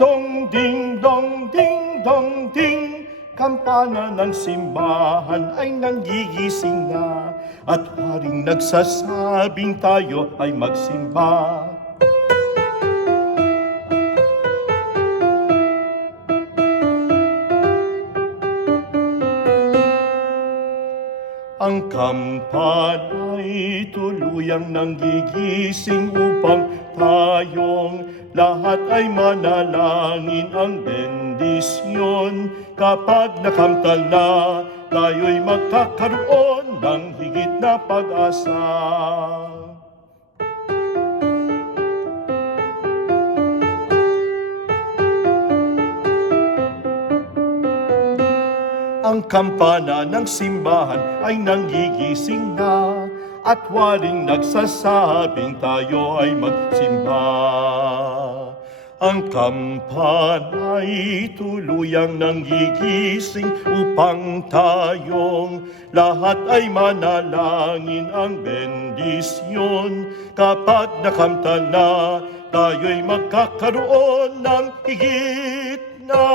dong, ding dong, ding dong, ding. Kampana ng simbahan ay nanggigising na, at haring nagsasabing tayo ay magsimba. Ang kampana'y tuluyang nanggigising upang tayong lahat ay manalangin ang bendisyon. Kapag nakamtan na, tayo'y magkakaroon ng higit na pag-asa. Ang kampana ng simbahan ay nanggigising na, at waring nagsasabing tayo ay magsimba. Ang kampana'y tuluyang nanggigising upang tayong lahat ay manalangin ang bendisyon. Kapag nakamtan na, tayo'y magkakaroon ng higit na